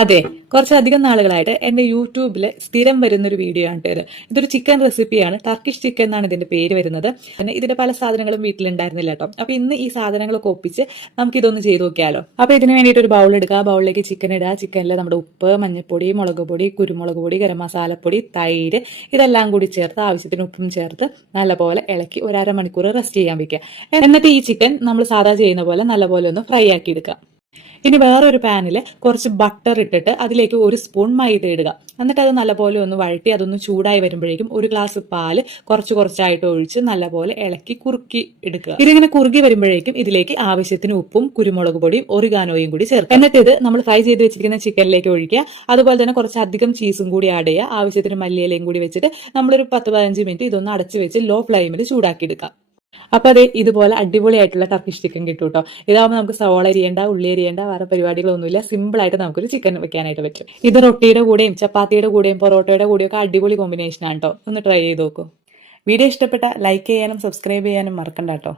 അതെ, കുറച്ചധികം നാളുകളായിട്ട് എന്റെ യൂട്യൂബിൽ സ്ഥിരം വരുന്നൊരു വീഡിയോ ആണ് ഇത്. ഇതൊരു ചിക്കൻ റെസിപ്പിയാണ്. ടർക്കിഷ് ചിക്കൻ എന്നാണ് ഇതിന്റെ പേര് വരുന്നത്. പിന്നെ ഇതിന്റെ പല സാധനങ്ങളും വീട്ടിലുണ്ടായിരുന്നില്ല കേട്ടോ. അപ്പൊ ഇന്ന് ഈ സാധനങ്ങളൊക്കെ ഒപ്പിച്ച് നമുക്ക് ഇതൊന്ന് ചെയ്ത് നോക്കിയാലോ. അപ്പൊ ഇതിന് വേണ്ടിയിട്ട് ഒരു ബൗൾ എടുക്കുക. ബൗളിലേക്ക് ചിക്കൻ ഇടുക. ചിക്കനിൽ നമ്മുടെ ഉപ്പ്, മഞ്ഞൾപ്പൊടി, മുളക് പൊടി, കുരുമുളക് പൊടി, ഗരം മസാലപ്പൊടി, തൈര് ഇതെല്ലാം കൂടി ചേർത്ത് ആവശ്യത്തിന് ഉപ്പും ചേർത്ത് നല്ലപോലെ ഇളക്കി ഒരു അരമണിക്കൂർ റെസ്റ്റ് ചെയ്യാൻ വെക്കുക. എന്നിട്ട് ഈ ചിക്കൻ നമ്മൾ സാധാ ചെയ്യുന്ന പോലെ നല്ലപോലെ ഒന്ന് ഫ്രൈ ആക്കി എടുക്കുക. ഇനി വേറൊരു പാനിൽ കുറച്ച് ബട്ടർ ഇട്ടിട്ട് അതിലേക്ക് ഒരു സ്പൂൺ മൈദ ഇടുക. എന്നിട്ട് അത് നല്ലപോലെ ഒന്ന് വഴറ്റി അതൊന്ന് ചൂടായി വരുമ്പോഴേക്കും ഒരു ഗ്ലാസ് പാല് കുറച്ചായിട്ട് ഒഴിച്ച് നല്ലപോലെ ഇളക്കി കുറുക്കി എടുക്കുക. ഇതിങ്ങനെ കുറുകി വരുമ്പോഴേക്കും ഇതിലേക്ക് ആവശ്യത്തിന് ഉപ്പും കുരുമുളക് പൊടിയും ഒറിഗാനോയും കൂടി ചേർക്കുക. എന്നിട്ട് ഇത് നമ്മൾ ഫ്രൈ ചെയ്ത് വെച്ചിരിക്കുന്ന ചിക്കനിലേക്ക് ഒഴിക്കുക. അതുപോലെ തന്നെ കുറച്ചധികം ചീസും കൂടി ആഡ് ചെയ്യുക. ആവശ്യത്തിന് മല്ലിയിലയും കൂടി വെച്ചിട്ട് നമ്മളൊരു 10-15 മിനിറ്റ് ഇതൊന്ന് അടച്ചു വെച്ച് ലോ ഫ്ലെയിമിൽ ചൂടാക്കി എടുക്കുക. അപ്പൊ അതെ, ഇതുപോലെ അടിപൊളിയായിട്ടുള്ള ടർക്കിഷ് ചിക്കൻ കിട്ടും കേട്ടോ. ഇതാകുമ്പോൾ നമുക്ക് സവോള അരിയേണ്ട, ഉള്ളി അരിയേണ്ട, വേറെ പരിപാടികളൊന്നുമില്ല. സിമ്പിൾ ആയിട്ട് നമുക്കൊരു ചിക്കൻ വെക്കാനായിട്ട് പറ്റും. ഇത് റൊട്ടിയുടെ കൂടെയും ചപ്പാത്തിയുടെ കൂടെയും പൊറോട്ടയുടെ കൂടെയും ഒക്കെ അടിപൊളി കോമ്പിനേഷൻ ആണ് കേട്ടോ. ഒന്ന് ട്രൈ ചെയ്ത് നോക്കൂ. വീഡിയോ ഇഷ്ടപ്പെട്ട ലൈക്ക് ചെയ്യാനും സബ്സ്ക്രൈബ് ചെയ്യാനും മറക്കണ്ട കേട്ടോ.